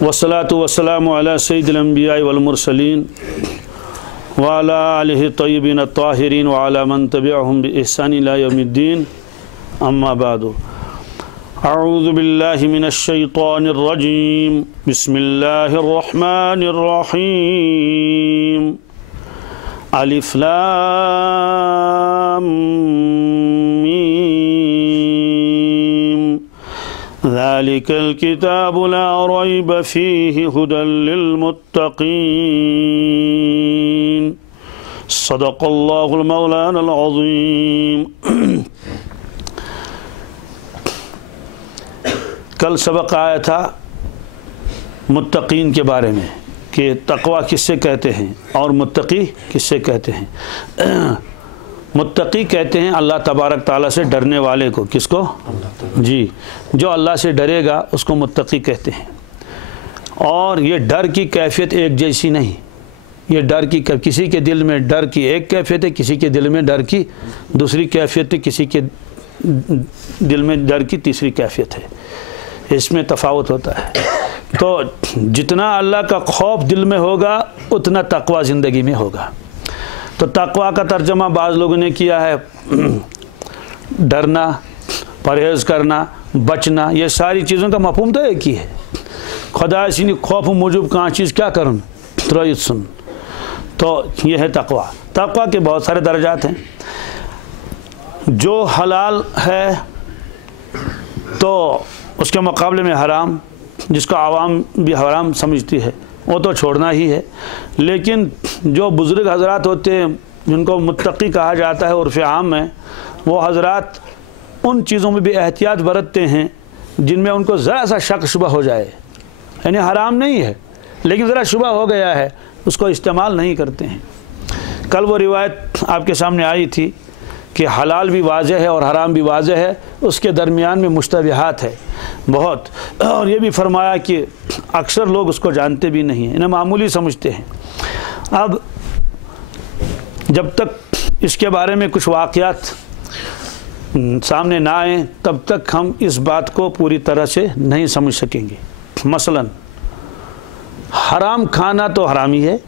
वस्सलातु वस्सलामु अला सय्यिदिल अंबिया वल मुरसलीन व अला आलिहि तय्यिबीन अत्ताहिरीन व अला मन तबिअहुम बि इहसान इला यौमिद्दीन अम्मा बादु। अऊज़ु बिल्लाहि मिनश शैतानिर रजीम बिस्मिल्लाहिर रहमानिर रहीम अलिफ लाम मीम ज़ालिकल किताबु ला रैब फ़ीहि हुदल लिल मुत्तक़ीन सदक़ल्लाहुल मौलानल अज़ीम। कल सबक आया था मुत्तक़ीन के बारे में कि तक़वा किससे कहते हैं और मुत्तक़ी किससे कहते हैं। मुत्तक़ी कहते हैं अल्लाह तबारक ताला से डरने वाले को। किसको? जी, जो अल्लाह से डरेगा उसको मुत्तक़ी कहते हैं। और ये डर की कैफियत एक जैसी नहीं। ये डर की किसी के दिल में डर की एक कैफियत है, किसी के दिल में डर की दूसरी कैफियत है, किसी के दिल में डर की तीसरी कैफियत है। इसमें तफावत होता है। तो जितना अल्लाह का खौफ दिल में होगा उतना तक़वा ज़िंदगी में होगा। तो तक़वा का तर्जमा बाज़ लोगों ने किया है डरना, परहेज़ करना, बचना। ये सारी चीज़ों का मफ़हूम तो एक ही है। खुदा इसी खौफ मूजूब कहाँ चीज़ क्या करूँ तो सुन। तो ये है तक़वा। तक़वा के बहुत सारे दर्जात हैं। जो हलाल है तो उसके मुकाबले में हराम, जिसको आवाम भी हराम समझती है, वो तो छोड़ना ही है। लेकिन जो बुज़ुर्ग हज़रात होते हैं जिनको मुत्तक़ी कहा जाता है उर्फ़ आम में, वो हज़रात उन चीज़ों में भी एहतियात बरतते हैं जिनमें उनको ज़रा सा शक शुबा हो जाए, यानी हराम नहीं है लेकिन ज़रा शुबा हो गया है, उसको इस्तेमाल नहीं करते हैं। कल वो रिवायत आपके सामने आई थी कि हलाल भी वाज़ेह है और हराम भी वाज़ेह है, उसके दरमियान में मुश्तबिहात है बहुत। और ये भी फरमाया कि अक्सर लोग उसको जानते भी नहीं हैं, इन्हें मामूली समझते हैं। अब जब तक इसके बारे में कुछ वाक़यात सामने ना आए तब तक हम इस बात को पूरी तरह से नहीं समझ सकेंगे। मसलन हराम खाना तो हराम ही है।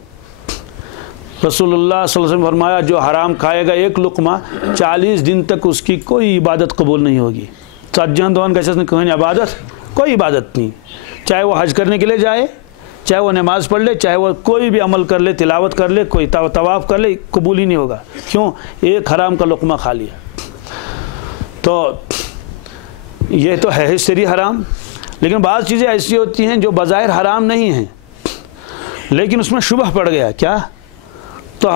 रसूलुल्लाह सल्लल्लाहु अलैहि वसल्लम फरमाया जो हराम खाएगा एक लुक़मा 40 दिन तक उसकी कोई इबादत कबूल नहीं होगी। सज्जन दोन कैसे कहें इबादत, कोई इबादत नहीं। चाहे वो हज करने के लिए जाए, चाहे वो नमाज़ पढ़ ले, चाहे वो कोई भी अमल कर ले, तिलावत कर ले, कोई तवाफ़ कर ले, कबूल ही नहीं होगा। क्यों? एक हराम का लुक़मा खा लिया। तो ये तो है शरी हराम। लेकिन बाज़ चीज़ें ऐसी होती हैं जो बज़ाहिर हराम नहीं हैं लेकिन उसमें शुबह पड़ गया, क्या तो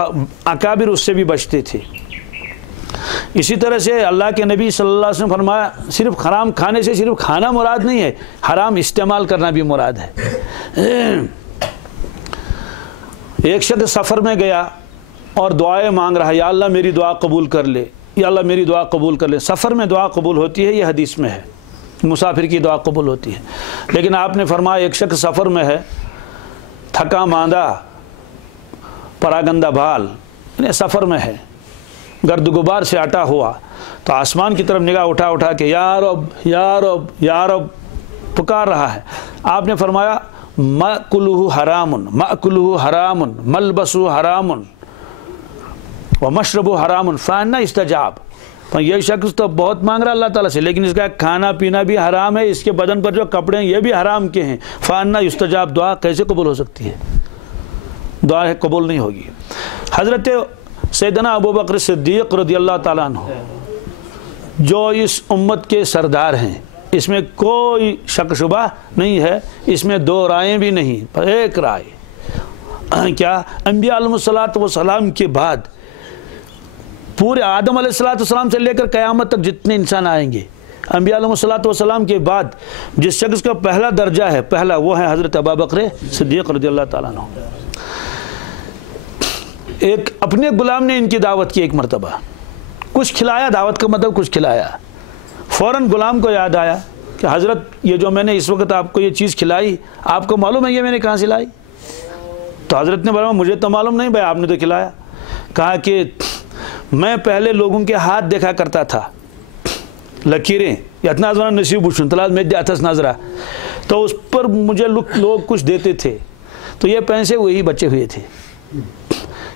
अकाबिर उससे भी बचते थे। इसी तरह से अल्लाह के नबी सल्लल्लाहु अलैहि वसल्लम फरमाया सिर्फ हराम खाने से सिर्फ खाना मुराद नहीं है, हराम इस्तेमाल करना भी मुराद है। एक शख्स सफ़र में गया और दुआएं मांग रहा है, या अल्लाह मेरी दुआ कबूल कर ले, या अल्लाह मेरी दुआ कबूल कर ले। सफ़र में दुआ कबूल होती है, ये हदीस में है, मुसाफिर की दुआ कबूल होती है। लेकिन आपने फरमाया एक शख्स सफ़र में है, थका मांदा, परागंदा बाल, सफ़र में है, गर्द गुबार से अटा हुआ, तो आसमान की तरफ निगाह उठा उठा के या रब या रब या रब पुकार रहा है। आपने फरमाया मअकुलुहु हरामुन, मअकुलुहु हरामुन, मलबसु हरामुन व मशरबु हरामुन फ़अन्ना इस्तजाब। तो ये शख्स तो बहुत मांग रहा अल्लाह ताला से, लेकिन इसका खाना पीना भी हराम है, इसके बदन पर जो कपड़े हैं ये भी हराम के हैं। फ़अन्ना इस्तजाब, दुआ कैसे कबूल हो सकती है? दुआ कबूल नहीं होगी। हज़रत सैयदना अबू बकर सिद्दीक़ रज़ियल्लाहु ताला अन्हु जो इस उम्मत के सरदार हैं, इसमें कोई शक शुबा नहीं है, इसमें दो रायें भी नहीं, पर एक राय क्या, अंबिया अलैहिस्सलातु वस्सलाम के बाद पूरे आदम अलैहिस्सलाम से लेकर क़यामत तक जितने इंसान आएंगे, अंबिया अलैहिस्सलाम के बाद जिस शख्स का पहला दर्जा है, पहला वो है हज़रत अबू बकर सिद्दीक़ रज़ियल्लाहु ताला अन्हु। एक अपने गुलाम ने इनकी दावत की, एक मरतबा कुछ खिलाया, दावत का मतलब कुछ खिलाया। फ़ौरन गुलाम को याद आया कि हज़रत ये जो मैंने इस वक्त आपको ये चीज़ खिलाई, आपको मालूम है ये मैंने कहाँ से लाई? तो हज़रत ने बोला मुझे तो मालूम नहीं भाई, आपने तो खिलाया। कहा कि मैं पहले लोगों के हाथ देखा करता था, लकीरें इतना ज़रा नसीब उछन तलाश में अथस नजरा, तो उस पर मुझे लोग कुछ देते थे, तो ये पैसे वही बचे हुए थे।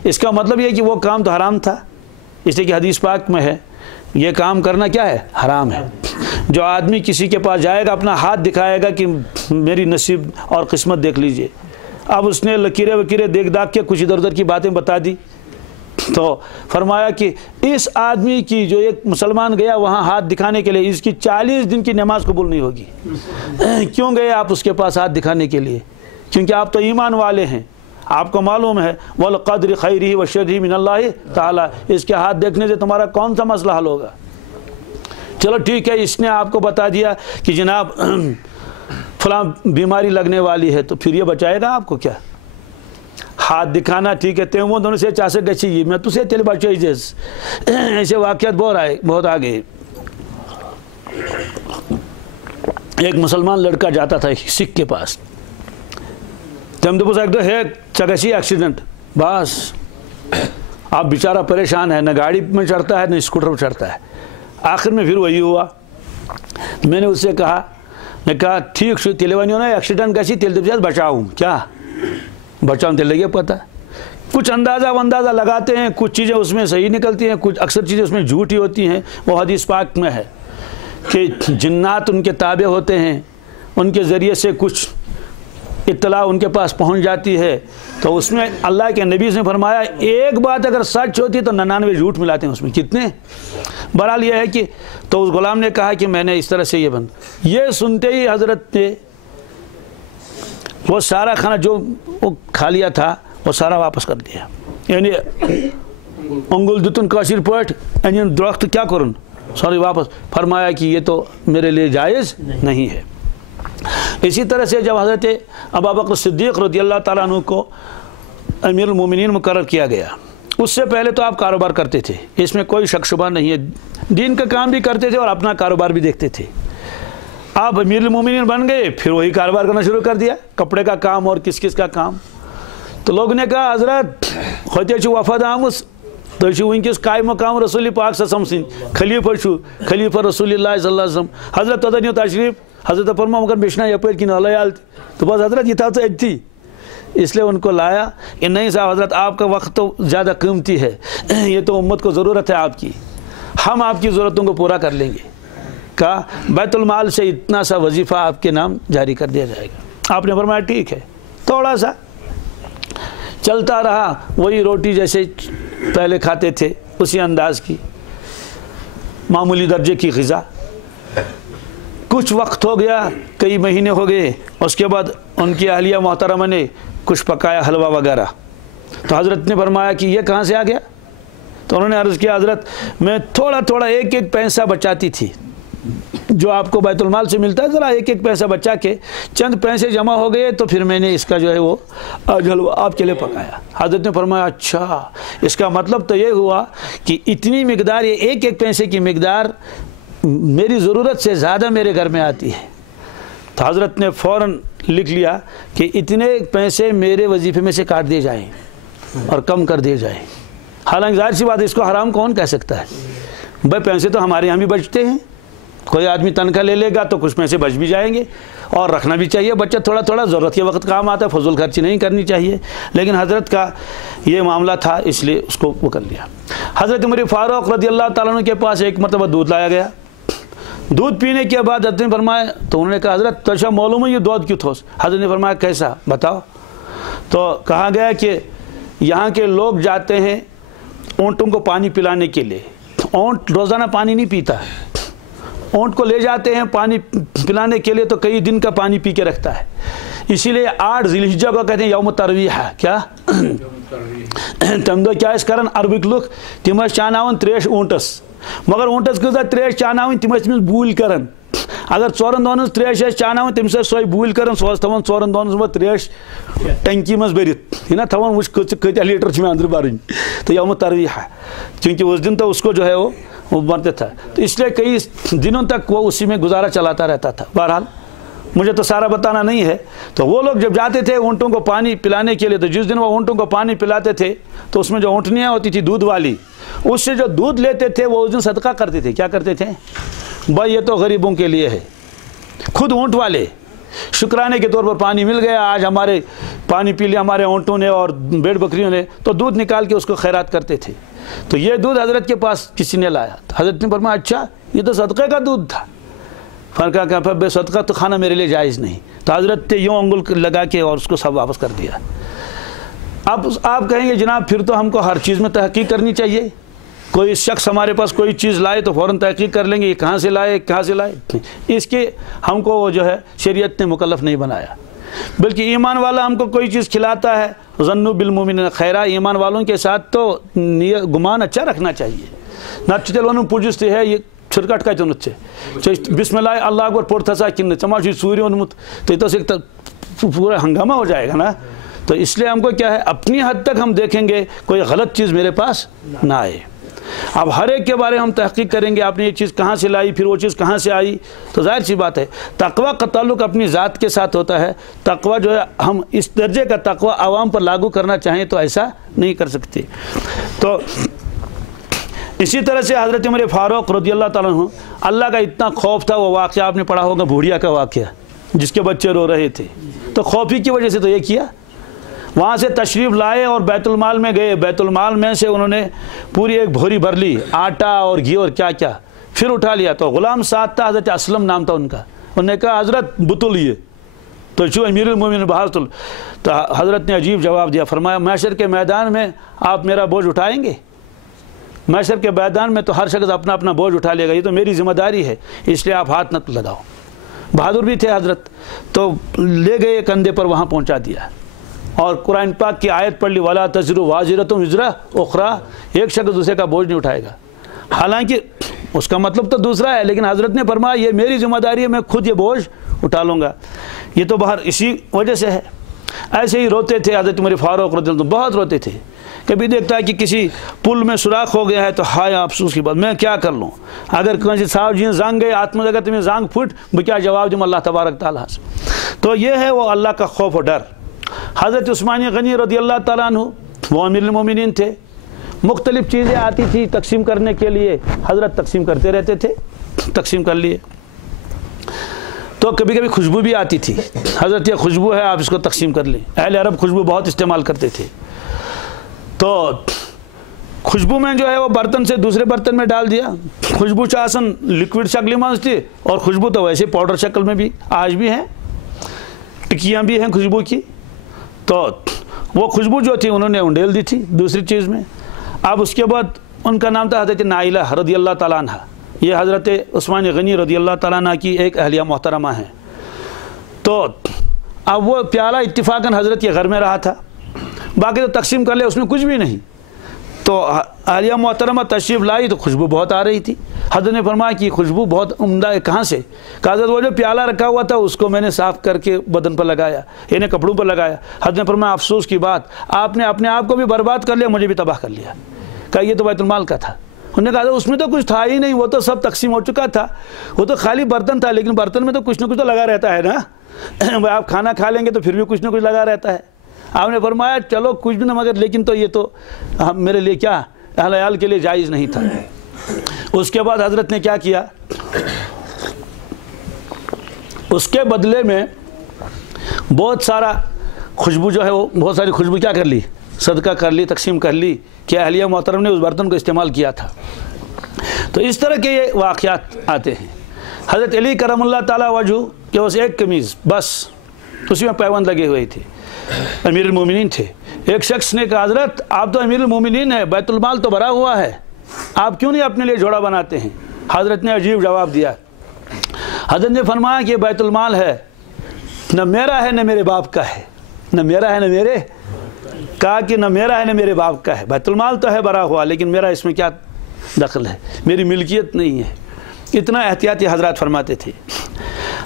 इसका मतलब ये कि वो काम तो हराम था, इसलिए कि हदीस पाक में है ये काम करना क्या है, हराम है। जो आदमी किसी के पास जाएगा, अपना हाथ दिखाएगा कि मेरी नसीब और किस्मत देख लीजिए, अब उसने लकीरें वकीरें देख दाख के कुछ इधर उधर की बातें बता दी, तो फरमाया कि इस आदमी की, जो एक मुसलमान गया वहाँ हाथ दिखाने के लिए, इसकी 40 दिन की नमाज कबूल नहीं होगी। क्यों गए आप उसके पास हाथ दिखाने के लिए? क्योंकि आप तो ईमान वाले हैं, आपको मालूम है वल क़द्र खैरिही व शर्रिही मिनल्लाहि ताला, इसके हाथ देखने से तुम्हारा कौन सा मसला हल होगा। चलो ठीक है, इसने आपको बता दिया कि जनाब फलां बीमारी लगने वाली है, तो फिर ये बचाएगा आपको क्या? हाथ दिखाना ठीक है, तेमो दोनों से चासे गई मैं तुझे तेल बचाई जैस, ऐसे वाक़यात बहुत आ गए। एक मुसलमान लड़का जाता था सिख के पास, तम तो है चगसी एक्सीडेंट, बस आप बेचारा परेशान है, न गाड़ी में चढ़ता है न स्कूटर पर चढ़ता है। आखिर में फिर वही हुआ, मैंने उससे कहा, मैं कहा ठीक से तेलवानी ना एक्सीडेंट कैसी तेल बचाऊँ क्या, बचाऊँ तेल लगे पता। कुछ अंदाज़ा लगाते हैं, कुछ चीज़ें उसमें सही निकलती हैं, कुछ अक्सर चीज़ें उसमें झूठी होती हैं। वो हदीस पाक में है कि जिन्नात उनके ताबे होते हैं, उनके ज़रिए से कुछ इत्तला उनके पास पहुंच जाती है, तो उसमें अल्लाह के नबी ने फरमाया एक बात अगर सच होती तो 99 झूठ मिलाते हैं उसमें। कितने? बहरहाल यह है कि तो उस गुलाम ने कहा कि मैंने इस तरह से ये सुनते ही हज़रत ने वो सारा खाना जो वो खा लिया था वो सारा वापस कर दिया। यानी अंगुल दुतन काशिर पट यानी दरख्त क्या करूँ सॉरी वापस, फरमाया कि ये तो मेरे लिए जायज़ नहीं है। इसी तरह से जब हज़रत अबू बकर सिद्दीक़ रज़ियल्लाहु ताला अन्हु को अमीरुल मोमिनीन मुकर्रर किया गया, उससे पहले तो आप कारोबार करते थे, इसमें कोई शक शुबा नहीं है, दीन का काम भी करते थे और अपना कारोबार भी देखते थे। आप अमीरुल मोमिनीन बन गए, फिर वही कारोबार करना शुरू कर दिया, कपड़े का काम और किस किस का काम। तो लोगों ने कहा हज़रत खुद वफद आमुस तो वनकस काय मकाम रसूल पाक सम खलीफा रसूलुल्लाह सल्लल्लाहु अलैहि वसल्लम। हज़रत तदनियो तशरीफ हज़रत फरमा मगर बेचना यपर कि नल तो बस हज़रत ये था तो थी, इसलिए उनको लाया कि नहीं साहब हज़रत आपका वक्त तो ज़्यादा कीमती है, ये तो उम्मत को ज़रूरत है आपकी, हम आपकी ज़रूरतों को पूरा कर लेंगे। कहा बैतुल माल से इतना सा वजीफ़ा आपके नाम जारी कर दिया जाएगा। आपने फरमाया ठीक है। थोड़ा सा चलता रहा, वही रोटी जैसे पहले खाते थे उसी अंदाज की मामूली दर्जे की ग़िज़ा। कुछ वक्त हो गया, कई महीने हो गए, उसके बाद उनकी अहलिया मोहतरमा ने कुछ पकाया हलवा वगैरह, तो हज़रत ने फरमाया कि ये कहाँ से आ गया? तो उन्होंने अर्ज़ किया हज़रत मैं थोड़ा थोड़ा एक एक पैसा बचाती थी, जो आपको बैतुल माल से मिलता है, ज़रा एक एक पैसा बचा के चंद पैसे जमा हो गए, तो फिर मैंने इसका जो है वो आज हलवा आपके लिए पकाया। हज़रत ने फरमाया अच्छा, इसका मतलब तो ये हुआ कि इतनी मिकदार, ये एक एक पैसे की मिकदार मेरी ज़रूरत से ज़्यादा मेरे घर में आती है। तो हज़रत ने फ़ौरन लिख लिया कि इतने पैसे मेरे वजीफ़े में से काट दिए जाएँ और कम कर दिए जाएँ। हालांकि ज़ाहिर सी बात है, इसको हराम कौन कह सकता है? भाई पैसे तो हमारे यहाँ भी बचते हैं, कोई आदमी तनख्वाह ले लेगा तो कुछ पैसे बच भी जाएंगे, और रखना भी चाहिए बचत, थोड़ा थोड़ा ज़रूरत के वक्त काम आता है, फजूल खर्ची नहीं करनी चाहिए। लेकिन हज़रत का ये मामला था, इसलिए उसको वो कर लिया। हज़रत उमर फ़ारूक रज़ियल्लाहु ताला अन्हु के पास एक मरतबा दूध लाया गया। दूध पीने के बाद हज़रत ने फरमाया, तो उन्होंने कहा हज़रत तशा मालूम है ये दूध क्यों थोस? हज़रत ने फरमाया कैसा बताओ? तो कहा गया कि यहाँ के लोग जाते हैं ऊँटों को पानी पिलाने के लिए, ऊँट रोज़ाना पानी नहीं पीता है, ऊँट को ले जाते हैं पानी पिलाने के लिए, तो कई दिन का पानी पी के रखता है। इसीलिए 8 ज़िलहिज्जा को कहते हैं यौम तरवीह। क्या तम दो क्या इस कारण अरबिक लुक तिम चानावन त्रेश ऊँटस, मगर ऊँटस कजा त्रेश चानावन तिम बूल करन। अगर 4 दोन त्रेश चानावन तम सोई बूल करन, सो थवन 4 दोन त्रेश टंकी मज भरित ना थवन वो कत्या लीटर में अंदर भरन, तो यौम तरवीह, क्योंकि उस दिन तो उसको जो है वो मरते था, तो इसलिए कई दिनों तक वो उसी में गुजारा चलाता रहता था। बहरहाल मुझे तो सारा बताना नहीं है। तो वो लोग जब जाते थे ऊँटों को पानी पिलाने के लिए, तो जिस दिन वो ऊँटों को पानी पिलाते थे तो उसमें जो ऊँटनियाँ होती थी दूध वाली, उससे जो दूध लेते थे वो उस दिन सदका करते थे। क्या करते थे? भाई ये तो गरीबों के लिए है। खुद ऊँट वाले शुक्राने के तौर पर पानी मिल गया, आज हमारे पानी पी लिया हमारे ऊँटों ने और भेड़ बकरियों ने, तो दूध निकाल के उसको खैरात करते थे। तो ये दूध हज़रत के पास किसी ने लाया, हज़रत ने फरमाया अच्छा ये तो सदक़े का दूध था। फरका कहा पर सदका तो खाना मेरे लिए जायज़ नहीं। तो हज़रत ने यूँ अंगुल लगा के और उसको सब वापस कर दिया। अब आप कहेंगे जनाब फिर तो हमको हर चीज़ में तहक़ीक़ करनी चाहिए, कोई शख्स हमारे पास कोई चीज़ लाए तो फ़ौरन तहक़ीक़ कर लेंगे ये कहाँ से लाए कहाँ से लाए। इसके हमको वो जो है शरीयत ने मुकल्लफ़ नहीं बनाया, बल्कि ईमान वाला हमको कोई चीज़ खिलाता है ज़न्नु बिल मुमिनीन खैरा, ईमान वालों के साथ तो गुमान अच्छा रखना चाहिए। नच्चल पूजते है ये छिरकट का बिस्मिल्लाह अल्लाह अकबर पोर्था सा कि चमाशु सूर्य उन्मुत तो पूरा हंगामा हो जाएगा ना। तो इसलिए हमको क्या है अपनी हद तक हम देखेंगे कोई गलत चीज़ मेरे पास ना आए। अब हर एक के बारे में हम तहक़ीक़ करेंगे आपने ये चीज़ कहाँ से लाई फिर वो चीज़ कहाँ से आई, तो ज़ाहिर सी बात है तक़वा का ताल्लुक़ अपनी ज़ात के साथ होता है। तक़वा जो है हम इस दर्जे का तक़वा आवाम पर लागू करना चाहें तो ऐसा नहीं कर सकते। तो इसी तरह से हज़रत उमर फ़ारूक रज़ियल्लाहु ताला अन्हु, अल्लाह का इतना खौफ था, वो वाक़या आपने पढ़ा होगा बूढ़िया का वाक़या जिसके बच्चे रो रहे थे, तो खौफी की वजह से तो ये किया। वहाँ से तशरीफ़ लाए और बैतुल माल में गए, बैतुल माल में से उन्होंने पूरी एक भोरी भर ली आटा और घी और क्या क्या, फिर उठा लिया। तो ग़ुलाम साथ था, हज़रत असलम नाम था उनका, उन्होंने कहा हज़रत बुतुल ये तो जो अमीरुल मोमिनीन बहातुल। तो हज़रत ने अजीब जवाब दिया, फरमाया महशर के मैदान में आप मेरा बोझ उठाएंगे? महशर के मैदान में तो हर शख्स अपना अपना बोझ उठा लेगा, ये तो मेरी ज़िम्मेदारी है, इसलिए आप हाथ न लगाओ। बहादुर भी थे हज़रत, तो ले गए कंधे पर, वहाँ पहुँचा दिया और कुरान पाक की आयत पढ़ ली वला तज़िरु वाज़िरतुन विज़रा उख़रा, एक शख्स दूसरे का बोझ नहीं उठाएगा। हालांकि उसका मतलब तो दूसरा है, लेकिन हज़रत ने फरमाया ये मेरी ज़िम्मेदारी है, मैं खुद ये बोझ उठा लूँगा। ये तो बाहर इसी वजह से है। ऐसे ही रोते थे हज़रत उमर फ़ारूक रज़ियल्लाहु, बहुत रोते थे। कभी देखता है कि किसी पुल में सुराख हो गया है तो हाय अफसोस की बात, मैं क्या कर लूँ, अगर कहीं साहब जी जांग गए आत्म जगत में जांग फुट, मैं क्या जवाब दूँ अल्लाह तबारक ताला से। तो ये है वो अल्लाह का खौफ और डर। हज़रत उस्मान गनी रज़ियल्लाहु ताला अन्हु वो अमीरुल मोमिनीन थे, मुख्तलिफ़ चीज़ें आती थी तकसीम करने के लिए, हज़रत तकसीम करते रहते थे, तकसीम कर लिए। तो कभी कभी खुशबू भी आती थी, हज़रत ये खुशबू है आप इसको तकसीम कर लें। अहले अरब खुशबू बहुत इस्तेमाल करते थे, तो खुशबू में जो है वो बर्तन से दूसरे बर्तन में डाल दिया। खुशबू चासन लिक्विड शक्ल में थी और खुशबू तो वैसे पाउडर शक्ल में भी आज भी हैं, टिक्कियाँ भी हैं खुशबू की। तो वो खुशबू जो थी उन्होंने उंडेल दी थी दूसरी चीज़ में। अब उसके बाद उनका नाम था हज़रत नाइला रज़ियल्लाहु ताला अन्हा, ये हज़रत उस्मान गनी रज़ियल्लाहु ताला अन्हा की एक अहलिया मोहतरमा है। तो अब वो प्याला इत्तिफ़ाक़न हज़रत के घर में रहा था, बाकी तो तकसीम कर ले उसमें कुछ भी नहीं। तो अहलिया मोहतरमा तशरीफ़ लाई तो खुशबू बहुत आ रही थी। हज़रत ने फरमाया कि खुशबू बहुत उम्दा है, कहाँ से? कहा हज़रत वो जो प्याला रखा हुआ था उसको मैंने साफ़ करके बदन पर लगाया, इन्हें कपड़ों पर लगाया। हज़रत ने फरमाया अफसोस की बात, आपने अपने आप को भी बर्बाद कर लिया, मुझे भी तबाह कर लिया। कहा ये तो बैतुल माल का था। उन्होंने कहा उसमें तो कुछ था ही नहीं, वो तो सब तकसीम हो चुका था, वो तो खाली बर्तन था, लेकिन बर्तन में तो कुछ ना कुछ तो लगा रहता है ना आप खाना खा लेंगे तो फिर भी कुछ ना कुछ लगा रहता है। आपने फरमाया चलो कुछ भी ना, मगर लेकिन तो ये तो मेरे लिए क्या अहल के लिए जायज़ नहीं था। उसके बाद हज़रत ने क्या किया, उसके बदले में बहुत सारा खुशबू जो है वो बहुत सारी खुशबू क्या कर ली, सदका कर ली, तकसीम कर ली कि अहलिया मोहतरम ने उस बर्तन को इस्तेमाल किया था। तो इस तरह के ये वाक़यात आते हैं। हज़रत अली करमुल्लाह ताला वजहू के उस एक कमीज़ बस उसी में पैबंद लगे हुए थे, अमीरुल मोमिनीन थे। एक शख्स ने कहा हज़रत आप तो अमीरुल मोमिनीन है, बैतुल माल तो भरा हुआ है, आप क्यों नहीं अपने लिए जोड़ा बनाते हैं? हज़रत ने अजीब जवाब दिया। हज़रत ने फरमाया कि बैतुल माल है न मेरा है न मेरे बाप का है, न मेरा है न मेरे, कहा कि न मेरा है न मेरे बाप का है, बैतुल माल तो है भरा हुआ लेकिन मेरा इसमें क्या दखल है, मेरी मिल्कियत नहीं है। इतना एहतियाती हज़रत फरमाते थे।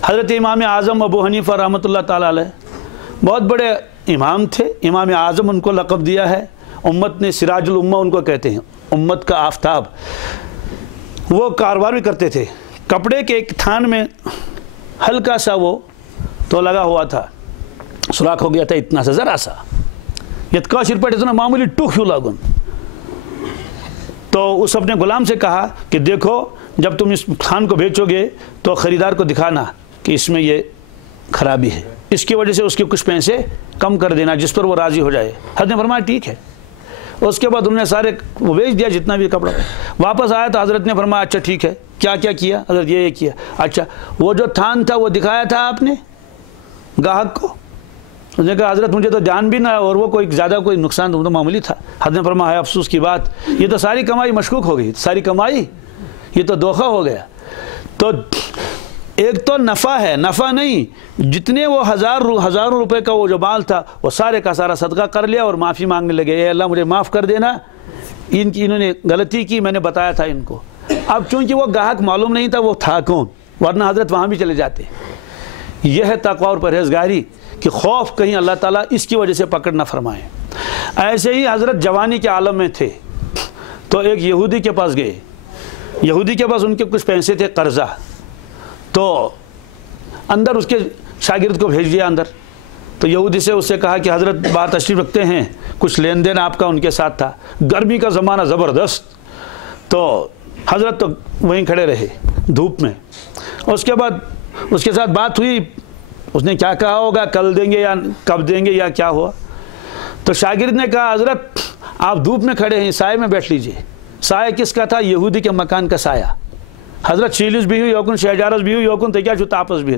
हज़रत इमाम आज़म अबू हनीफ़ा रहमतुल्लाह ताला अलैह बहुत बड़े इमाम थे, इमाम आज़म उनको लक़ब दिया है, उम्मत ने सिराजुल उम्मा उनको कहते हैं, उम्मत का आफ्ताब। वो कारोबार भी करते थे, कपड़े के एक थान में हल्का सा वो तो लगा हुआ था, सुराख हो गया था इतना सा ज़रा सा, यत्का शिरपट इतना मामूली टूक क्यों लागुन। तो उस अपने गुलाम से कहा कि देखो جب تم اس کھان کو بیچو گے تو خریدار کو دکھانا کہ اس میں یہ خرابی ہے، اس کی وجہ سے اس کے کچھ پیسے کم کر دینا جس پر وہ راضی ہو جائے۔ حضرت نے فرمایا ٹھیک ہے۔ اس کے بعد انہوں نے سارے وہ بیچ دیا جتنا بھی کپڑا، واپس آیا تو حضرت نے فرمایا اچھا ٹھیک ہے، کیا کیا کیا؟ حضرت یہ کیا۔ اچھا وہ جو تھان تھا وہ دکھایا تھا آپ نے گاہک کو؟ اس نے کہا حضرت مجھے تو جان بھی نہ اور وہ کوئی زیادہ کوئی نقصان تو معمولی تھا۔ حضرت نے فرمایا افسوس کی بات، یہ تو ساری کمائی مشکوک ہو گئی، ساری کمائی یہ تو دھوکہ ہو گیا۔ تو ایک تو نفع ہے، نفع نہیں، جتنے وہ ہزاروں روپے کا وہ جو مال تھا وہ سارے کا سارا صدقہ کر لیا اور معافی مانگنے لگے، اے اللہ مجھے معاف کر دینا، انہوں نے غلطی کی، میں نے بتایا تھا ان کو۔ اب چونکہ وہ گاہک معلوم نہیں تھا وہ تھا کون، ورنہ حضرت وہاں بھی چلے جاتے۔ یہ ہے تقویٰ اور پرہیزگاری کہ خوف کہیں اللہ تعالیٰ اس کی وجہ سے پکڑ نہ فرمائے۔ ایسے ہی حضرت جوانی کے عالم میں تھے تو ایک یہودی کے پاس گئے، یہودی کے پاس ان کے کچھ پیسے تھے قرضہ، تو اندر اس کے شاگرد کو بھیج دیا اندر۔ تو یہودی سے اس سے کہا کہ حضرت باہر تشریف رکھتے ہیں، کچھ لین دین آپ کا ان کے ساتھ تھا، گرمی کا زمانہ زبردست، تو حضرت تو وہیں کھڑے رہے دھوپ میں۔ اس کے بعد اس کے ساتھ بات ہوئی، اس نے کیا کہا ہوگا کل دیں گے یا کب دیں گے یا کیا ہوا، تو شاگرد نے کہا حضرت آپ دھوپ میں کھڑے ہیں، سائے میں بیٹھ لیجئے۔ سایہ کس کا تھا؟ یہودی کے مکان کا سایہ۔ حضرت شیلس بھی ہوئی یوکن شہجارس بھی ہوئی یوکن تکیا جو تاپس بھی۔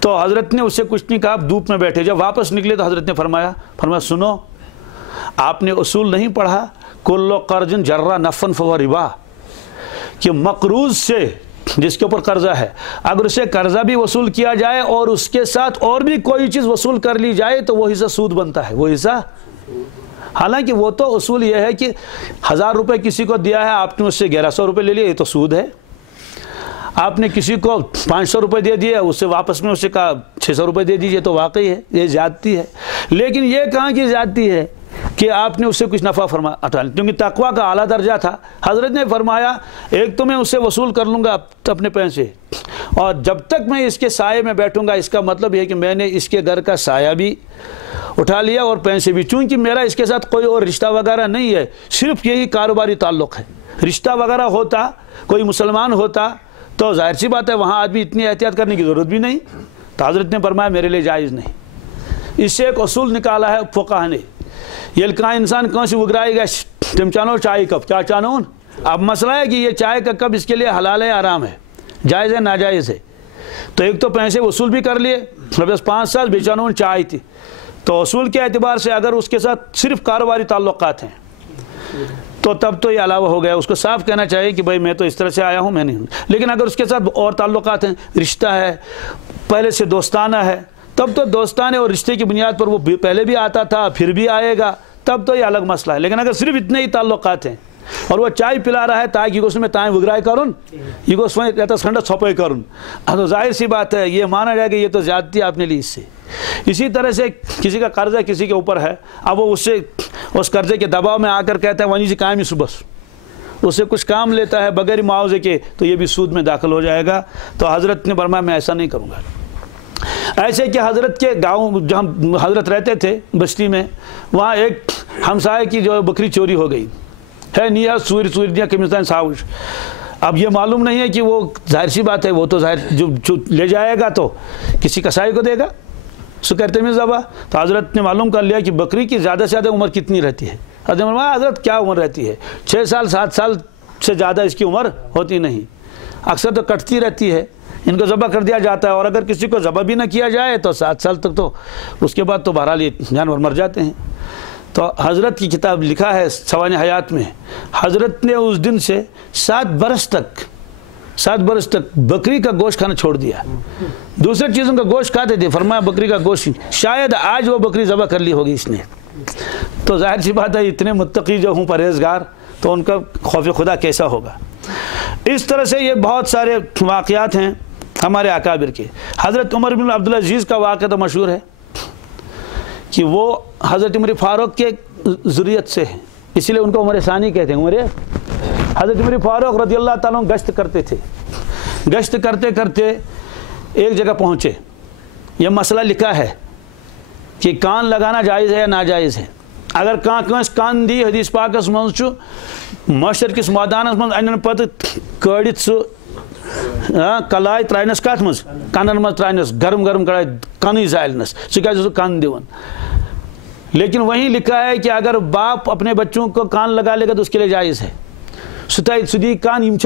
تو حضرت نے اس سے کچھ نہیں کہا، آپ دھوپ میں بیٹھے۔ جب واپس نکلے تو حضرت نے فرمایا سنو، آپ نے اصول نہیں پڑھا، کل قرض جرہ نفعا فہو ربا، کہ مقروض سے جس کے اوپر قرضہ ہے اگر اسے قرضہ بھی وصول کیا جائے اور اس کے ساتھ اور بھی کوئی چیز وصول کر لی جائے تو وہ حصہ سود بنتا ہے، وہ حصہ۔ حالانکہ وہ تو اصول یہ ہے کہ 1000 روپے کسی کو دیا ہے، آپ نے اس سے 1100 روپے لے لیے، یہ تو سود ہے۔ آپ نے کسی کو 500 روپے دے دیے، اس سے واپس میں اسے کہا 600 روپے دے دیجئے، تو واقعی ہے یہ زیادتی ہے۔ لیکن یہ کہاں کی زیادتی ہے کہ آپ نے اس سے کچھ نفع اٹھا لیا، کیونکہ تقویٰ کا اعلیٰ درجہ تھا۔ حضرت نے فرمایا ایک تو میں اس سے وصول کر لوں گا اپنے پیسے، اور جب تک میں اس کے سائے میں بیٹھوں گا، اس کا مطلب یہ ہے کہ میں نے اس کے گھر کا سایہ بھی اٹھا لیا اور پیسے بھی، چونکہ میرا اس کے ساتھ کوئی اور رشتہ وغیرہ نہیں ہے، صرف یہی کاروباری تعلق ہے۔ رشتہ وغیرہ ہوتا، کوئی مسلمان ہوتا تو ظاہر سی بات ہے وہاں آدمی اتنی احتیاط کرنے کی ضرورت بھی نہیں۔ تو حضرت نے فرمایا میرے لیے جائز نہیں۔ اس سے ایک اصول نکالا ہے فقہ نے، یہ کہاں انسان کون سی اگرائے گا تم چانو چائے کپ کیا چانون۔ اب مسئلہ ہے کہ یہ چائے کا کپ اس کے لیے حلال ہے حرام ہے، جائز ہے ناجائز ہے۔ تو ایک تو پیسے وصول بھی کر لیے، بس 5 سال بیچانون چائے تھی، تو اصول کے اعتبار سے اگر اس کے ساتھ صرف کاروباری تعلقات ہیں تو تب تو یہ علاوہ ہو گیا، اس کو صاف کہنا چاہیے کہ بھائی میں تو اس طرح سے آیا ہوں، میں نہیں ہوں۔ لیکن اگر اس کے ساتھ اور تعلقات ہیں، رشتہ ہے، پہلے سے دوستانہ ہے، تب تو دوستانے اور رشتے کی بنیاد پر وہ پہلے بھی آتا تھا پھر بھی آئے گا، تب تو یہ الگ مسئلہ ہے۔ لیکن اگر صرف اتنے ہی تعلقات ہیں اور وہ چائے پلا رہا ہے تاکہ اس میں تائیں وگرائے کرن یہ کو سوئیں کہتا سنڈا چھپے کرن، تو ظاہر سی بات ہے یہ مانا جائے کہ یہ تو زیادتی آپ نے لی اس سے۔ اسی طرح سے کسی کا قرضہ کسی کے اوپر ہے، اب وہ اس قرضے کے دباؤ میں آ کر کہتا ہے ونی سے کام ہی صبح اس سے کچھ کام لیتا ہے بغیر معاوضے کے، تو یہ بھی سود میں داخل ہو جائے گا۔ تو حضرت نے فرمایا میں ایسا نہیں کروں گا۔ ایسے کہ حضرت کے گاؤں جہاں حضرت رہتے تھے بستی میں، وہاں ایک ہمسائے کی جو بکری چوری ہو گئی ہے، نیا سور دیا کمستان ساوش۔ اب یہ معلوم نہیں ہے کہ وہ ظاہر سی بات ہے وہ تو ظاہر جو لے جائے گا تو کسی کسائی کو دے گا، سو کرتے میں ذبح۔ تو حضرت نے معلوم کر لیا کہ بکری کی زیادہ سے زیادہ عمر کتنی رہتی ہے۔ حضرت نے فرمایا حضرت کیا عمر رہتی ہے؟ 6 سال 7 سال سے زیادہ اس کی عمر ہوتی نہیں، اکثر تو کٹتی رہتی ہے، ان کو ذبح کر دیا جاتا ہے، اور اگر کسی کو ذبح بھی نہ کیا جائے تو 7 سال تک، تو اس کے بعد تو بہرحال یہ جانور مر جاتے ہیں۔ تو حضرت کی کتاب لکھا ہے سوانح حیات میں، حضرت نے اس دن سے 7 برس تک بکری کا گوشت کھانا چھوڑ دیا، دوسرے چیزوں کا گوشت کھاتے تھے، فرمایا بکری کا گوشت شاید آج وہ بکری ذبح کر لی ہوگی اس نے۔ تو ظاہر سی بات ہے اتنے متقی جو ہوں پرہیزگار، تو ان کا خوف خدا کیسا ہوگا۔ اس طرح سے یہ بہت سارے واقعات ہیں ہمارے اکابر کے۔ حضرت عمر بن عبدالعزیز کا واقعہ تو مشہور ہے کہ وہ حضرت عمر فاروق کے ذریت سے ہیں، اسی لیے ان کو عمر ثانی کہتے ہیں۔ حضرت عمر فاروق رضی اللہ تعالیٰ گشت کرتے تھے، گشت کرتے کرتے ایک جگہ پہنچے، یہ مسئلہ لکھا ہے کہ کان لگانا جائز ہے یا ناجائز ہے۔ اگر کان دی حدیث پاک اس منچو मास्टर किस मैदानस मज अन पे कड़ित सह कलाई त्रानस कत मज कनन मज त्रानस गर्म गर्म कड़ाई कन जालनस सह कन दिवन। लेकिन वहीं लिखा है कि अगर बाप अपने बच्चों को कान लगा लेगा तो उसके लिए जायज़ है। सुदी कान यम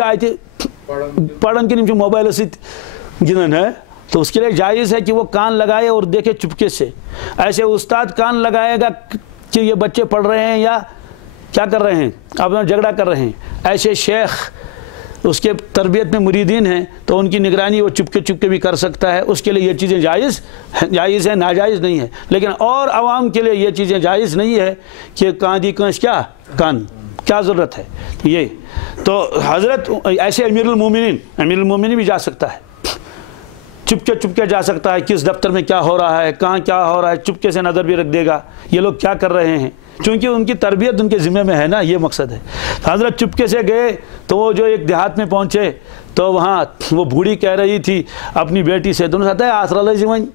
पढ़न कि मोबाइल गिंदन है, तो उसके लिए जायज़ है कि वो कान लगाए और देखे चुपके से। ऐसे उस्ताद कान लगाएगा कि ये बच्चे पढ़ रहे हैं या क्या कर रहे हैं, अपना झगड़ा कर रहे हैं। ऐसे शेख उसके तरबियत में मुरीदीन हैं तो उनकी निगरानी वो चुपके चुपके भी कर सकता है। उसके लिए ये चीज़ें जायज़ है, नाजायज़ नहीं है। लेकिन और आवाम के लिए ये चीज़ें जायज़ नहीं है कि कांदी कंस क्या कान, क्या ज़रूरत है ये। तो हज़रत ऐसे अमीरुल मोमिनीन भी जा सकता है, चुपके चुपके जा सकता है। किस दफ्तर में क्या हो रहा है, कहाँ क्या हो रहा है, चुपके से नज़र भी रख देगा ये लोग क्या कर रहे हैं, क्योंकि उनकी तरबियत उनके ज़िम्मे में है ना, ये मकसद है। हज़रत चुपके से गए तो वो जो एक देहात में पहुँचे तो वहाँ वो बूढ़ी कह रही थी अपनी बेटी से, दोनों साथ आसरा वन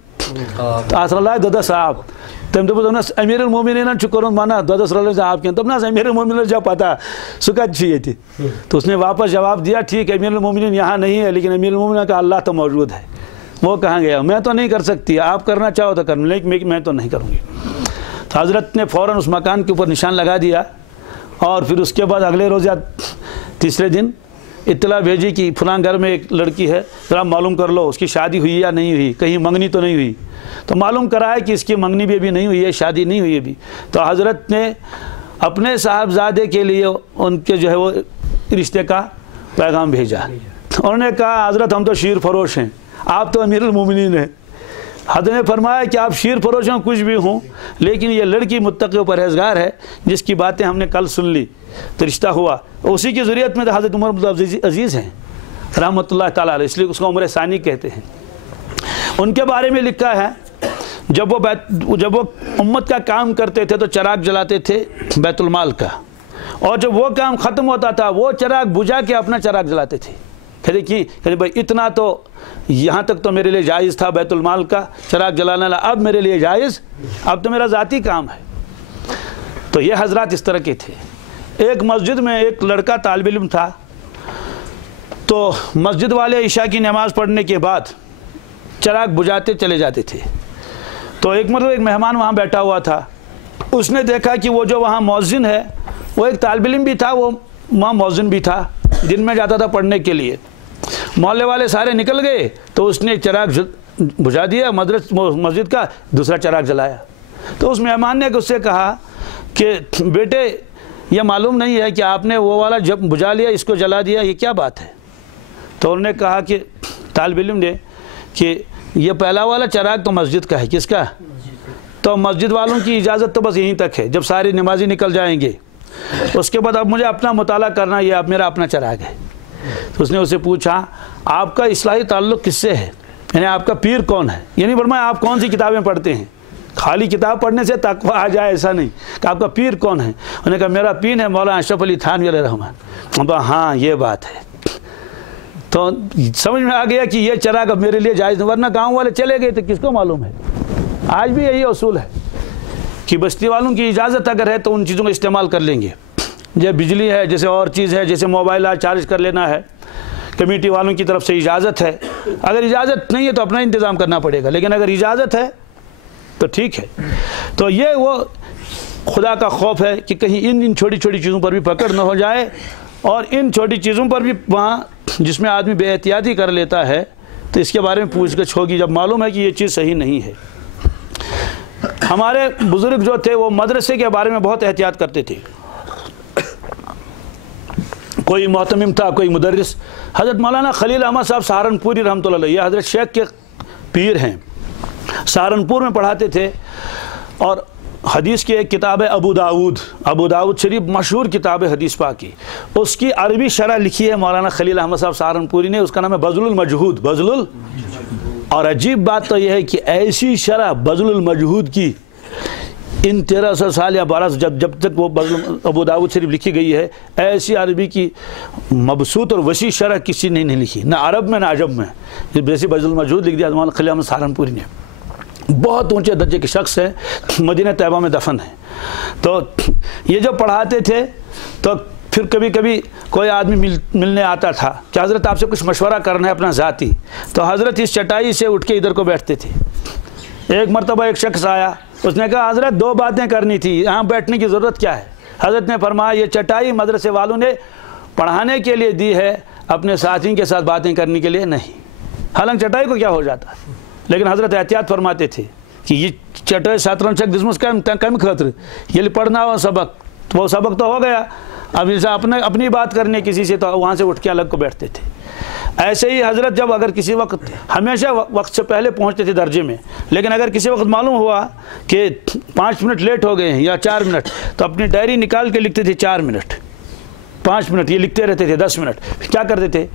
आसरा ददस आप तम दोपस अमीरुल मोमिनीन कर मना ददस रल आप क्या दोपन अमीरुल मोमिनीन जब पता सह कत ये। तो उसने वापस जवाब दिया ठीक अमीरुल मोमिनीन यहाँ नहीं है, लेकिन अमीरुल मोमिनीन का अल्लाह तो मौजूद है। वो कहाँ गया, मैं तो नहीं कर सकती, आप करना चाहो तो कर, लेकिन मैं तो नहीं करूँगी। तो हज़रत ने फ़ौरन उस मकान के ऊपर निशान लगा दिया और फिर उसके बाद अगले रोज़ या तीसरे दिन इत्तला भेजी कि फलां घर में एक लड़की है, ज़रा मालूम कर लो उसकी शादी हुई या नहीं हुई, कहीं मंगनी तो नहीं हुई। तो मालूम करा है कि इसकी मंगनी भी अभी नहीं हुई है, शादी नहीं हुई अभी। तो हज़रत ने अपने साहबजादे के लिए उनके जो है वो रिश्ते का पैगाम भेजा। उन्होंने कहा हज़रत हम तो शीर फरोश हैं, आप तो अमीरुल मोमिनीन हैं। हज़रत ने फरमाया कि आप शीर फरोश हों कुछ भी हों, लेकिन ये लड़की मुत्तक़ी व परहेज़गार है जिसकी बातें हमने कल सुन ली, तो रिश्ता हुआ। उसी की ज़रूरत में तो हज़रत उमर इब्न अज़ीज़ हैं रहमतुल्लाह ताला अलैह, इसलिए उसको उमर सानी कहते हैं। उनके बारे में लिखा है जब वो उम्मत का काम करते थे तो चराग जलाते थे बैतुल माल का, और जब वो काम ख़त्म होता था वो चराग बुझा के अपना चराग जलाते थे। कहते भाई इतना तो यहाँ तक तो मेरे लिए जायज़ था बैतुल माल का चराग जलाना, अब मेरे लिए जायज़, अब तो मेरा ज़ाती काम है। तो ये हजरात इस तरह के थे। एक मस्जिद में एक लड़का तालिब इल्म था, तो मस्जिद वाले इशा की नमाज़ पढ़ने के बाद चराग बुझाते चले जाते थे। तो एक मेहमान वहाँ बैठा हुआ था, उसने देखा कि वो जो वहाँ मौज़िन है वो एक तालिब इल्म भी था, वो वहाँ मौज़िन भी था, दिन में जाता था पढ़ने के लिए। मोहल्ले वाले सारे निकल गए तो उसने चराग बुझा दिया मस्जिद का, दूसरा चराग जलाया। तो उस मेहमान ने उससे कहा कि बेटे ये मालूम नहीं है कि आपने वो वाला जब बुझा लिया इसको जला दिया, ये क्या बात है। तो उन्होंने कहा कि तालिब इल्म ने कि ये पहला वाला चराग तो मस्जिद का है। किसका? तो मस्जिद वालों की इजाज़त तो बस यहीं तक है, जब सारे नमाजी निकल जाएंगे उसके बाद अब मुझे अपना मुताला करना, ये अब मेरा अपना चराग है। तो उसने उससे पूछा आपका इस्लाही ताल्लुक़ किससे है, यानी आपका पीर कौन है, यानी फरमाया आप कौन सी किताबें पढ़ते हैं। खाली किताब पढ़ने से तक़वा आ जाए ऐसा नहीं, कि आपका पीर कौन है। उन्होंने कहा मेरा पीर है मौलाना अशरफ अली थानवी अलैहिर्रहमान। हाँ ये बात है। तो समझ में आ गया कि ये चराग अब मेरे लिए जायज़, वरना गाँव वाले चले गए तो किसको मालूम है। आज भी यही असूल है कि बस्ती वालों की इजाज़त अगर है तो उन चीज़ों का इस्तेमाल कर लेंगे। जैसे बिजली है, जैसे और चीज़ है, जैसे मोबाइल आज चार्ज कर लेना है, कमेटी वालों की तरफ से इजाज़त है। अगर इजाज़त नहीं है तो अपना इंतज़ाम करना पड़ेगा, लेकिन अगर इजाज़त है तो ठीक है। तो ये वो खुदा का खौफ है कि कहीं इन छोटी छोटी चीज़ों पर भी पकड़ न हो जाए, और इन छोटी चीज़ों पर भी वहाँ जिसमें आदमी बेएहतियाती कर लेता है तो इसके बारे में पूछगछ होगी जब मालूम है कि ये चीज़ सही नहीं है। हमारे बुज़ुर्ग जो थे वो मदरसे के बारे में बहुत एहतियात करते थे। कोई मोहतमिम था, कोई मुदर्रिस। हज़रत मौलाना खलील अहमद साहब सहारनपुरी रहमतुल्लाह अलैह, ये हज़रत शेख के पीर हैं, सहारनपुर में पढ़ाते थे। और हदीस की एक किताब है अबू दाऊद शरीफ, मशहूर किताब है हदीस पाक की, उसकी अरबी शरह लिखी है मौलाना खलील अहमद साहब सहारनपुरी ने, उसका नाम है बज़लुल मजहूद। और अजीब बात तो यह है कि ऐसी शरह बज़लुल मजहूद की इन 1300 साल या 1200 जब तक वो अबू दाऊद शरीफ लिखी गई है, ऐसी अरबी की मबसूत और वसी शरह किसी ने नहीं लिखी, ना अरब में ना अजब में। जैसी बज़लुल मजहूद लिख दिया मौलाना खलील अहमद सहारनपुरी ने। बहुत ऊंचे दर्जे के शख्स हैं, मदीना तैयबा में दफन है। तो ये जो पढ़ाते थे तो پھر کبھی کبھی کوئی آدمی ملنے آتا تھا کہ حضرت آپ سے کچھ مشورہ کرنا ہے اپنا ذاتی، تو حضرت اس چٹائی سے اٹھ کے ادھر کو بیٹھتے تھے۔ ایک مرتبہ ایک شخص آیا، اس نے کہا حضرت 2 باتیں کرنی تھی، یہاں بیٹھنے کی ضرورت کیا ہے؟ حضرت نے فرمایا یہ چٹائی مدرسے والوں نے پڑھانے کے لیے دی ہے، اپنے ساتھیوں کے ساتھ باتیں کرنے کے لیے نہیں۔ حالانکہ چٹائی کو کیا ہو جاتا، لیکن حضرت احتیاط فرماتے تھے کہ یہ چٹائی ساترن چک دسمس کم خاطر یہ پڑھنا ہو سبق، وہ سبق تو ہو گیا، اب اپنی بات کرنے کسی سے تو وہاں سے اٹھ کے الگ کو بیٹھتے تھے۔ ایسے ہی حضرت جب اگر کسی وقت ہمیشہ وقت سے پہلے پہنچتے تھے درجے میں، لیکن اگر کسی وقت معلوم ہوا کہ 5 منٹ لیٹ ہو گئے ہیں یا 4 منٹ، تو اپنی ڈائری نکال کے لکھتے تھے 4 منٹ 5 منٹ، یہ لکھتے رہتے تھے 10 منٹ۔ کیا کرتے تھے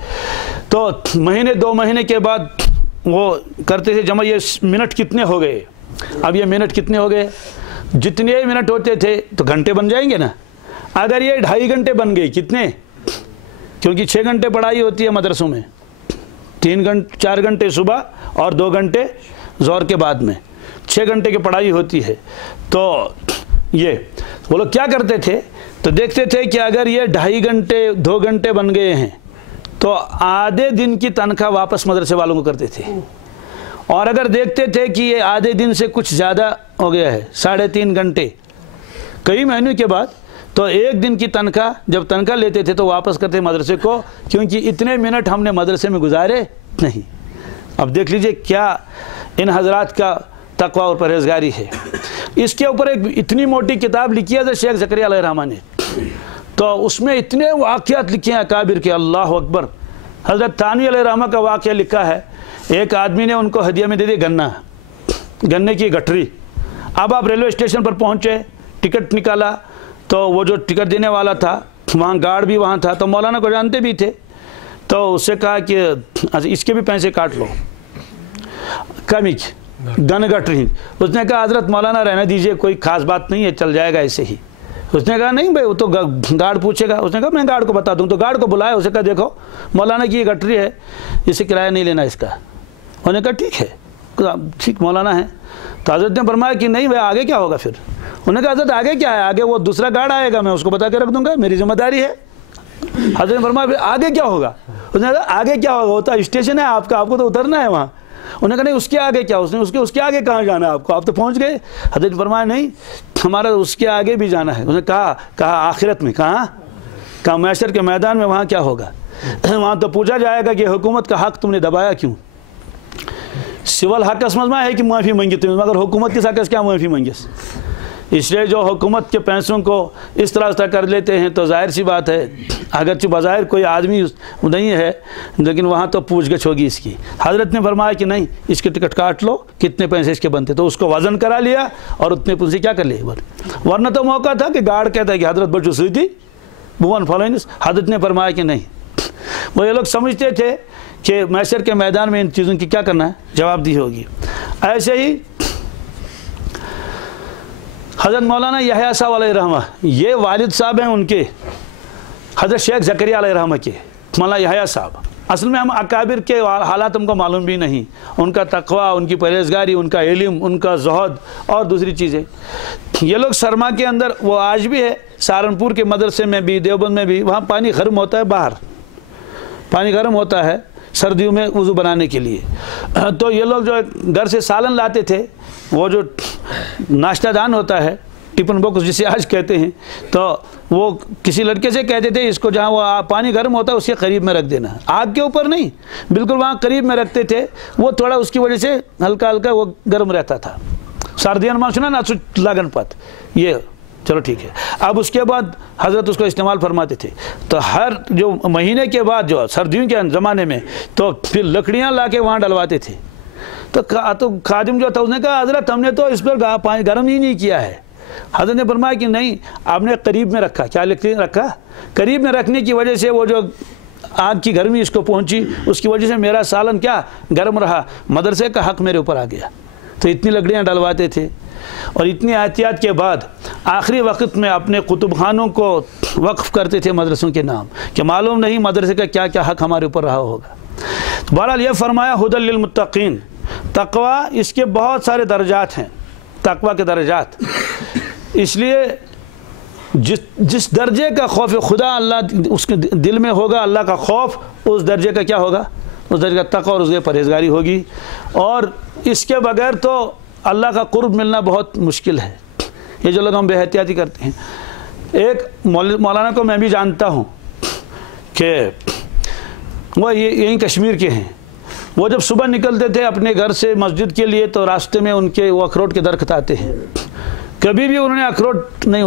تو مہینے 2 مہینے کے بعد وہ کرتے تھے جمع، یہ منٹ کتنے ہو گئے، اب یہ منٹ کتنے ہو گئے، جتنے منٹ ہوتے تھے تو گھنٹے بن جائیں گے نا۔ اگر یہ 2.5 گھنٹے بن گئے، کتنے، کیونکہ 6 گھنٹے پڑھائی ہوتی ہے مدرسوں میں، 4 گھنٹے صبح اور 2 گھنٹے ظہر کے بعد میں، 6 گھنٹے کی پڑھائی ہوتی ہے۔ تو یہ وہ لوگ کیا کرتے تھے تو دیکھتے تھے کہ اگر یہ 2.5 گھنٹے 2 گھنٹے بن گئے ہیں تو آدھے دن کی تنخواہ واپس مدرسے والوں کو کرتے تھے، اور اگر دیکھتے تھے کہ یہ آدھے دن سے کچھ زیادہ ہو گیا ہے 3.5 گھنٹے کئی مہینوں کے بعد، تو 1 دن کی تنخواہ جب تنخواہ لیتے تھے تو واپس کرتے مدرسے کو، کیونکہ اتنے منٹ ہم نے مدرسے میں گزارے نہیں۔ اب دیکھ لیجئے کیا ان حضرات کا تقوی اور پرہیزگاری ہے۔ اس کے اوپر ایک اتنی موٹی کتاب لکھی ہے شیخ زکریا علیہ الرحمہ نے، تو اس میں اتنے واقعات لکھے ہیں اکابر کے، اللہ اکبر۔ حضرت تھانوی علیہ الرحمہ کا واقعہ لکھا ہے، ایک آدمی نے ان کو ہدیہ میں دے دی گنے کی گٹھری۔ اب آپ ریلوے اسٹیشن پر پہنچے، ٹکٹ نکالا تو وہ جو ٹکٹ دینے والا تھا وہاں گارڈ بھی وہاں تھا، تو مولانا کو جانتے بھی تھے، تو اس سے کہا کہ اس کے بھی پیسے کاٹ لو، کمی گن گٹری۔ اس نے کہا حضرت مولانا رہنے دیجئے، کوئی خاص بات نہیں ہے، چل جائے گا ایسے ہی۔ اس نے کہا نہیں بھائی، وہ تو گارڈ پوچھے گا۔ اس نے کہا میں گارڈ کو بتا دوں، تو گارڈ کو بلایا، اسے کہا دیکھو مولانا کی یہ گٹری ہے، اسے کرایہ نہیں لینا اس کا۔ انہوں نے کہا ٹھیک ہے، ٹھیک مولانا ہے۔ تو حضرت نے فرمایا کہ نہیں بھائی آگے کیا ہوگا پھر؟ انہوں نے کہا حضرت آگے کیا ہے، آگے وہ دوسرا گارڈ آئے گا، میں اس کو بتا کے رکھ دوں گا، میری ذمہ داری ہے۔ حضرت نے فرمایا پھر آگے کیا ہوگا؟ اس نے کہا آگے کیا ہوگا، ہوتا اسٹیشن ہے آپ کا، آپ کو تو اترنا ہے وہاں۔ انہوں نے کہا نہیں اس کے آگے کیا؟ اس نے اس کے آگے کہاں جانا ہے آپ کو، آپ تو پہنچ گئے۔ حضرت نے فرمایا نہیں ہمارا اس کے آگے بھی جانا ہے۔ اس نے کہا آخرت میں، کہا محشر کے میدان میں، وہاں کیا ہوگا؟ وہاں تو پوچھا جائے گا کہ حکومت کا حق تم نے دبایا کیوں؟ سول حق اسمزما ہے کہ معافی مانگی تم، مگر حکومت کے حق کیا معافی مانگیس؟ اس لیے جو حکومت کے پیسوں کو اس طرح کر لیتے ہیں تو ظاہر سی بات ہے، اگرچہ بظاہر کوئی آدمی نہیں ہے لیکن وہاں تو پوچھ گچھ ہوگی اس کی۔ حضرت نے فرمایا کہ نہیں اس کے ٹکٹ کاٹ لو، کتنے پیسے اس کے بنتے، تو اس کو وزن کرا لیا اور اتنے پیسے کیا کر لیے، ورنہ تو موقع تھا کہ گارڈ کہتا ہے کہ حضرت بچو سیدھی بھون فالوئنس۔ حضرت نے فرمایا کہ نہیں، وہ یہ لوگ سمجھتے تھے کہ محشر کے میدان میں ان چیزوں کی کیا کرنا ہے، جواب دی ہوگی۔ ایسے ہی حضرت مولانا یحییٰ صاحب علیہ الرحمہ، یہ والد صاحب ہیں ان کے، حضرت شیخ زکریا علیہ الرحمہ کے، مولانا یحییٰ صاحب۔ اصل میں ہم اکابر کے حالات ہم کو معلوم بھی نہیں، ان کا تقوی، ان کی پرہیزگاری، ان کا علم، ان کا زہد اور دوسری چیزیں۔ یہ لوگ سرما کے اندر، وہ آج بھی ہے سہارنپور کے مدرسے میں بھی، دیوبند میں بھی، وہاں پانی گرم ہوتا ہے، باہر پانی گرم ہوتا ہے سردیوں میں وضو بنانے کے لیے۔ تو یہ لوگ جو گھر سے سالن لاتے تھے، وہ جو ناشتہ دان ہوتا ہے، ٹفن باکس جسے آج کہتے ہیں، تو وہ کسی لڑکے سے کہتے تھے اس کو جہاں وہ پانی گرم ہوتا ہے اس کے قریب میں رکھ دینا، آگ کے اوپر نہیں، بالکل وہاں قریب میں رکھتے تھے، وہ تھوڑا اس کی وجہ سے ہلکا ہلکا وہ گرم رہتا تھا۔ سردیاں میں سنا نا لگن پت، یہ چلو ٹھیک ہے۔ اب اس کے بعد حضرت اس کو استعمال فرماتے تھے، تو ہر جو مہینے کے بعد جو سردیوں کے زمانے میں تو پھر لکڑیاں لا کے وہاں ڈلواتے تھے۔ تو خادم جو تھا اس نے کہا حضرت ہم نے تو اس پر پانی گرم ہی نہیں کیا ہے۔ حضرت نے فرمایا کہ نہیں، آپ نے قریب میں رکھا، کیا رکھا؟ قریب میں رکھنے کی وجہ سے وہ جو آگ کی گرمی اس کو پہنچی، اس کی وجہ سے میرا سالن کیا گرم رہا، مدرسے کا حق میرے اوپر آ گیا۔ تو اتنی لکڑیاں ڈلواتے تھے، اور اتنی احتیاط کے بعد آخری وقت میں اپنے کتب خانوں کو وقف کرتے تھے مدرسوں کے نام، کہ معلوم نہیں مدرسے کا کیا کیا حق ہمارے اوپر رہا ہوگا۔ بہرحال یہ فرمایا ہدی للمتقین، تقوی اس کے بہت سارے درجات ہیں، تقوی کے درجات۔ اس لیے جس درجے کا خوف خدا اللہ اس کے دل میں ہوگا، اللہ کا خوف، اس درجے کا کیا ہوگا؟ اس درجے کا تقوی اور اس کی پرہیزگاری ہوگی، اور اس کے بغیر تو اللہ کا قرب ملنا بہت مشکل ہے۔ یہ جو لوگ ہم بے احتیاطی کرتے ہیں، ایک مولانا کو میں بھی جانتا ہوں کہ وہ یہیں کشمیر کے ہیں، وہ جب صبح نکلتے تھے اپنے گھر سے مسجد کے لیے تو راستے میں ان کے وہ اخروٹ کے درخت آتے ہیں، کبھی بھی انہوں نے اخروٹ نہیں